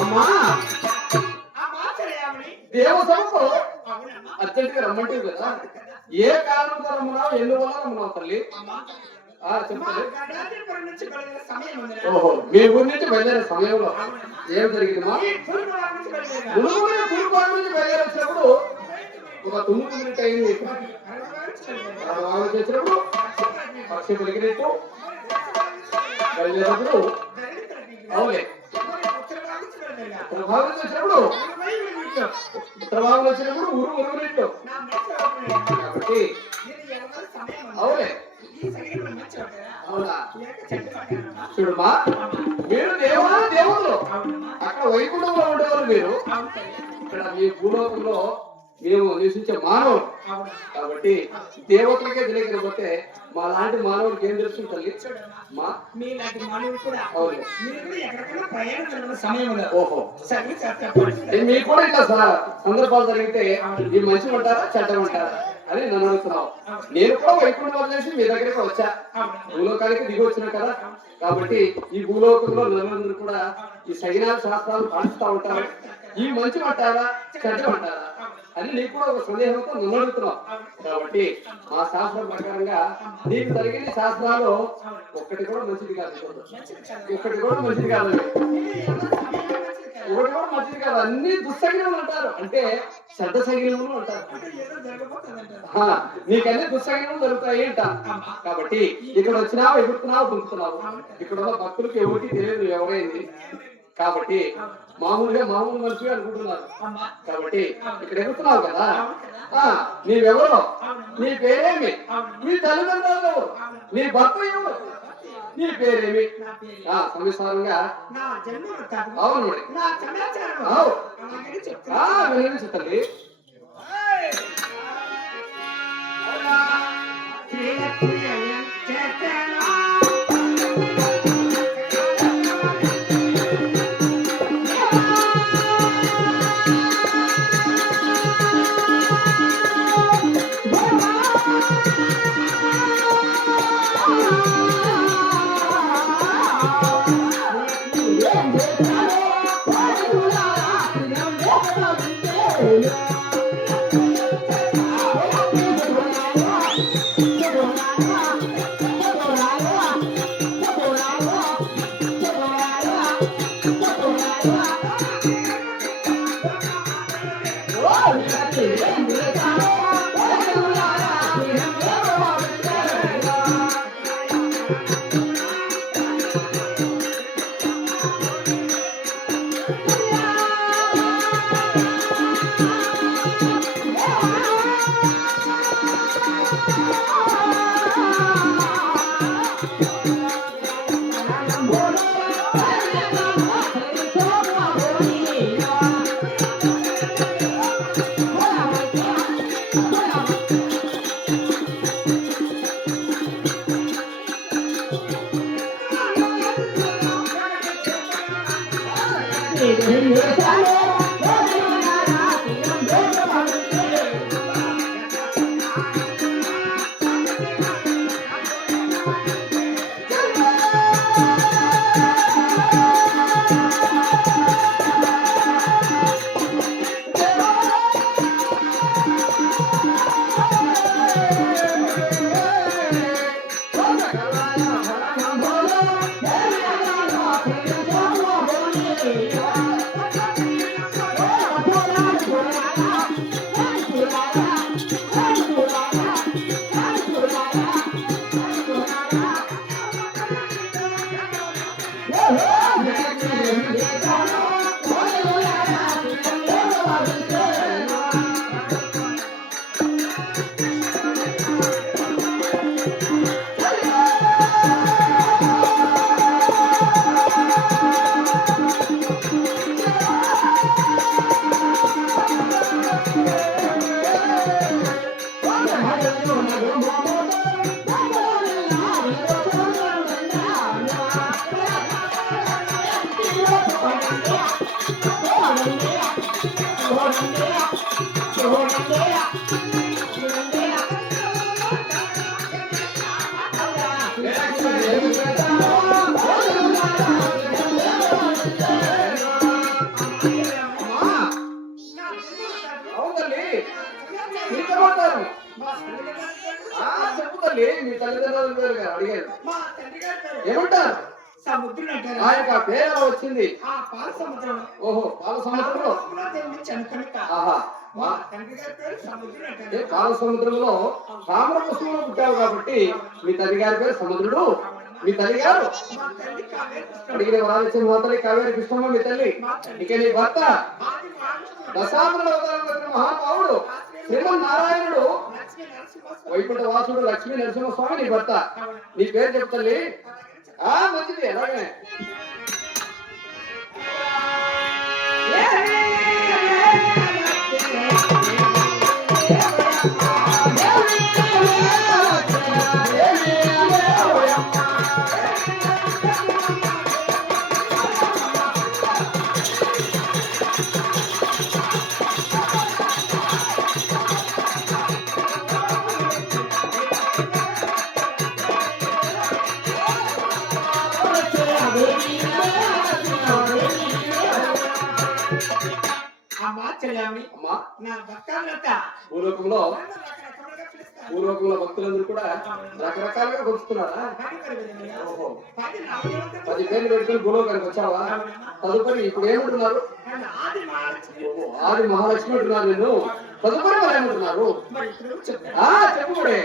అమ్మా దేవసభకు అర్జెంట్ గా రమ్మంటే కదా ఏ కారణం రమ్మన్నావు ఎందువల్ల రమ్మన్నావు తల్లి చెప్పండి. ఓహో మీ ఊరి నుంచి బయలుదేరే సమయంలో ఏం జరిగిందమ్మా? నుంచి బయలుదేరేసినప్పుడు ఒక 9 మినిట్ అయింది. చేసినప్పుడు పక్షి పెరిగినట్టు బయలుదేరినప్పుడు అవులే ప్రభావం చేసినప్పుడు ప్రభావం వచ్చినప్పుడు ఊరు ఉరుగునట్టు కాబట్టి అవులే అవునా చూడమ్మా మీరు దేవుళ్ళు అక్కడ వైకుంఠంలో ఉండేవారు మీరు ఇక్కడ మీ భూలోకంలో మేము నివసించే మానవుడు కాబట్టి దేవతలకే తెలియకపోతే మా లాంటి మానవుడికి ఏం తెలుస్తుంది తల్లి? ఓహో మీకు కూడా ఇట్లా సందర్భాలు జరిగితే ఈ మంచి ఉంటారా చెడ్డ ఉంటారా అని నన్ను అడుగుతున్నావు. నేను కూడా వైకుంఠం వదిలేసి మీ దగ్గరికి వచ్చా, భూలోకానికి దిగి వచ్చినా కదా. కాబట్టి ఈ భూలోకంలో నలుగురు కూడా ఈ సైనాల శాస్త్రాలు పాటిస్తూ ఉంటారు. ఈ మంచి అంటారా చెడ్డ అంటారా అని నీకు కూడా ఒక సందేహంతో నన్ను అడుగుతున్నావు. కాబట్టి మా శాస్త్రం ప్రకారంగా నీకు జరిగిన శాస్త్రాలు ఒక్కటి కూడా మంచిది కాదు, ఒక్కటి కూడా మంచిది కాదు, ఒకటి కూడా మంచిది కాదు. అన్ని దుస్సగినములు అంటారు, అంటే శ్రద్ధ సగినములు అంటారు. నీకన్నీ దుస్సగినములు జరుగుతాయి అంట. కాబట్టి ఇక్కడ వచ్చినావు ఎగురుతున్నావు దుంకుతున్నావు. ఇక్కడ ఉన్న భక్తులకు ఎవరికి తెలియదు ఎవరైంది. కాబట్టి మామూలు మనిషి అనుకుంటున్నారు. కాబట్టి ఇక్కడ ఎగురుతున్నావు కదా, నీవెవరు, నీ పేరేమి, నీ తల్లిదండ్రులు ఎవరు, నీ భర్త ఎవరు, నీ పేరేమి సంవిస్తారంగా అవును చెప్పండి. అవును తల్లి, మీకేమంటారు? చెప్పు తల్లి, మీ తల్లిదండ్రుల పేరు అడిగారు, ఏమంటారు? సముద్రం అంటారు. ఆ యొక్క పేరు వచ్చింది. ఆ పాల సముద్రం. ఓహో, పాల సముద్రంలో. ఆహా, మా తండ్రి గారి పేరు సముద్రం అంటారు. పాల సముద్రంలో తామ్రపుష్పంలో పుట్టావు కాబట్టి మీ తల్లి గారి పేరు సముద్రుడు. మీ తల్లి గారు మా తల్లి కావేరి అడిగిన వారిచ్చిన మోతలి కావేరి కృష్ణమ్మ మీ తల్లి. ఇక నీ భర్త ఆది మహావిష్ణువు దశావతారంలో అవతరించిన మహానుభావుడు శ్రీమన్నారాయణుడు లక్ష్మీ నరసింహస్వామి. వైకుంఠ వాసుడు లక్ష్మీ నరసింహస్వామి నీ భర్త. నీ పేరు చెప్తల్లి. మంచిది, అలాగే. అమ్మా చెల్లామి, అమ్మా, నా భక్తాలత భూలోకంలో రకరకాలుగా పిలుస్తారు. భూలోకంలో భక్తులందరూ కూడా రకరకాలుగా కొలుస్తున్నారా? ఓహో, 10 పేర్లు పెట్టుకుని భూలోకానికి వచ్చావా? తదుపరి ఇప్పుడు ఏమంటున్నారు? ఆది మహాలక్ష్మి. ఓహో, ఆది మహాలక్ష్మి అంటున్నారు నిన్ను. తదుపరి వాళ్ళు ఏమంటున్నారు? మరి ఇప్పుడు చెప్తా. చెప్పుడే.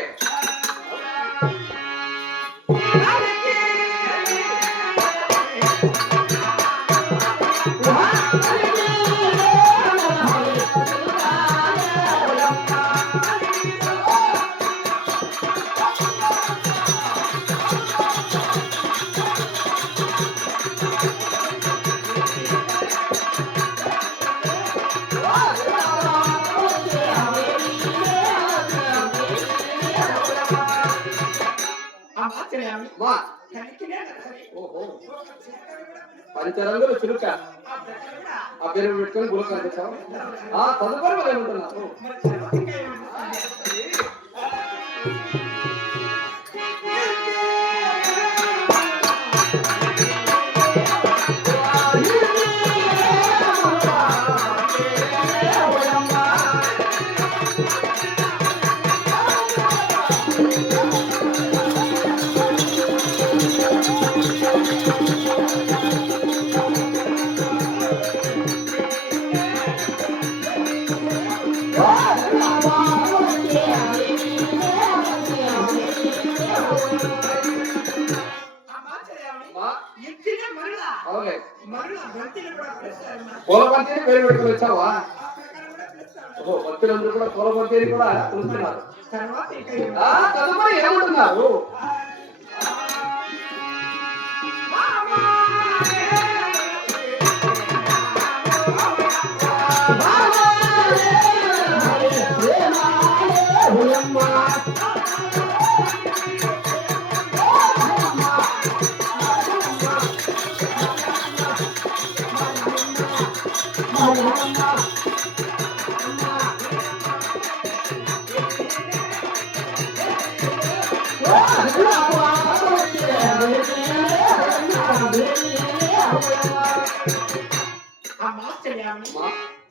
అమ్మా చెల్లామి, మా, కలికినే నరసరి. ఓహో, ఒక చిలకని కూడా పిలుస్తారు. పంచరంగుల చిలుక. ఆ ప్రకారం కూడా ఆ పేరు పెట్టుకుని భూలోకానికి వచ్చావా? తదుపరి వాళ్ళు ఏమంటున్నారు? మరి తర్వాత ఇంకా ఏమంటారు? అమ్మా చెల్లామి, మా, ఇంటినే మరలా అవులే, మరలా బంతిని కూడా పిలుస్తారు. పూలబంతిని పేరు పెట్టుకుని వచ్చావా? ఆ ప్రకారం కూడా పిలుస్తారు. ఓహో, భక్తులందరూ కూడా పూలబంతిని కూడా పిలుస్తున్నారు. తర్వాత ఇంకా ఏమంటారు? తదుపరి ఏమంటున్నారు? అమ్మా చెల్లామి, మా,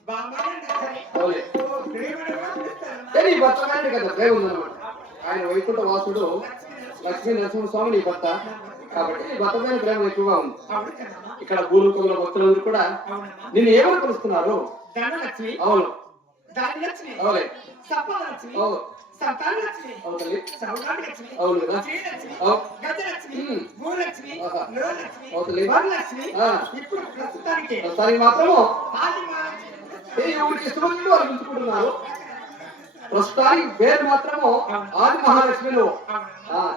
బామ్మగారు నరసరి. అవులే, ఓ ప్రేమను కూడా పిలుస్తారు. నీ భర్త గారి కదా ప్రేమ ఉందన్నమాట. ఆయన వైకుంఠ వాసుడు లక్ష్మీ నరసింహస్వామి నీ భర్త కాబట్టి నీ భర్త మీద ప్రేమ ఎక్కువగా ఉంది. అవును కదమ్మా. ఇక్కడ భూలోకంలో భక్తులందరూ కూడా అవునమ్మా. నిన్ను ఏమని పిలుస్తున్నారు? ధనలక్ష్మి, అవును, ధాన్యలక్ష్మి, అవులే, సంపదలక్ష్మి, అవును, సంతానలక్ష్మి, అవుతుంది, సౌభాగ్యలక్ష్మి, అవును కదా, శ్రీలక్ష్మి, అవు, గజలక్ష్మి, భూలక్ష్మి, ఆహా. లోలక్ష్మి, అవుతుంది, వరలక్ష్మి. ఆ. ఇప్పుడు ప్రస్తుతానికి ప్రస్తుతానికి మాత్రము ఆది మహాలక్ష్మి ఎవరికి ఇష్టమైనట్టు వాళ్ళు పిలుచుకుంటున్నారు. ప్రస్తుతానికి పేరు మాత్రము ఆది మహాలక్ష్మి నువ్వు.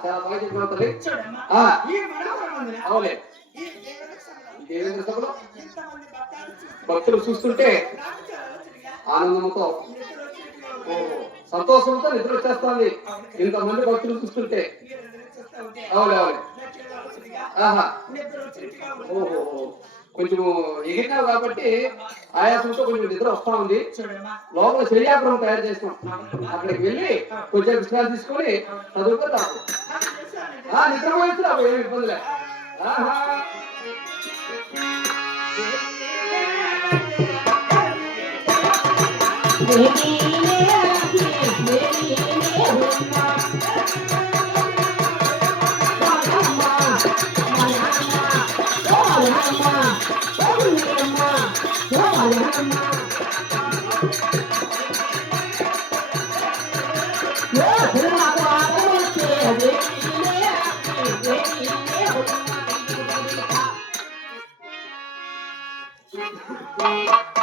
చాలా బాగా చెప్పినావు తల్లి. చూడమ్మా, ఆ, ఈ మనోహరమందున అవులే, ఈ దేవతకు సంబంధించి దేవేంద్ర సభలో ఇంతమంది భక్తాలు చూస్తే భక్తులు చూస్తుంటే నాకు చాలా ఆలోచనగా ఆనందంతో, నిద్ర వచ్చినట్టుగా ఓ, సంతోషంతో నిద్ర వచ్చేస్తుంది. ఇంతమంది భక్తులు చూస్తుంటే. మీరు నిద్ర చూస్తూ ఉంటే అవులే, అవులే, నాకు చాలా ఆలోచనగా ఆహా, నిద్ర వచ్చినట్టుగా ఉంది. ఓహో, కొంచెం ఎగిరినావు కాబట్టి ఆయాసంతో కొంచెం నిద్ర వస్తా ఉంది. చూడమ్మా, లోపల శల్యాపురం తయారు చేస్తాం. అక్కడికి వెళ్ళి కొంచెం విశ్రాంతి తీసుకొని చదువుకొని రావు. నాకు తెలుసు ఆ నిద్ర. నిద్రపోయింది రావు, ఏమి ఇబ్బంది లేదు. ఆహా Yeah.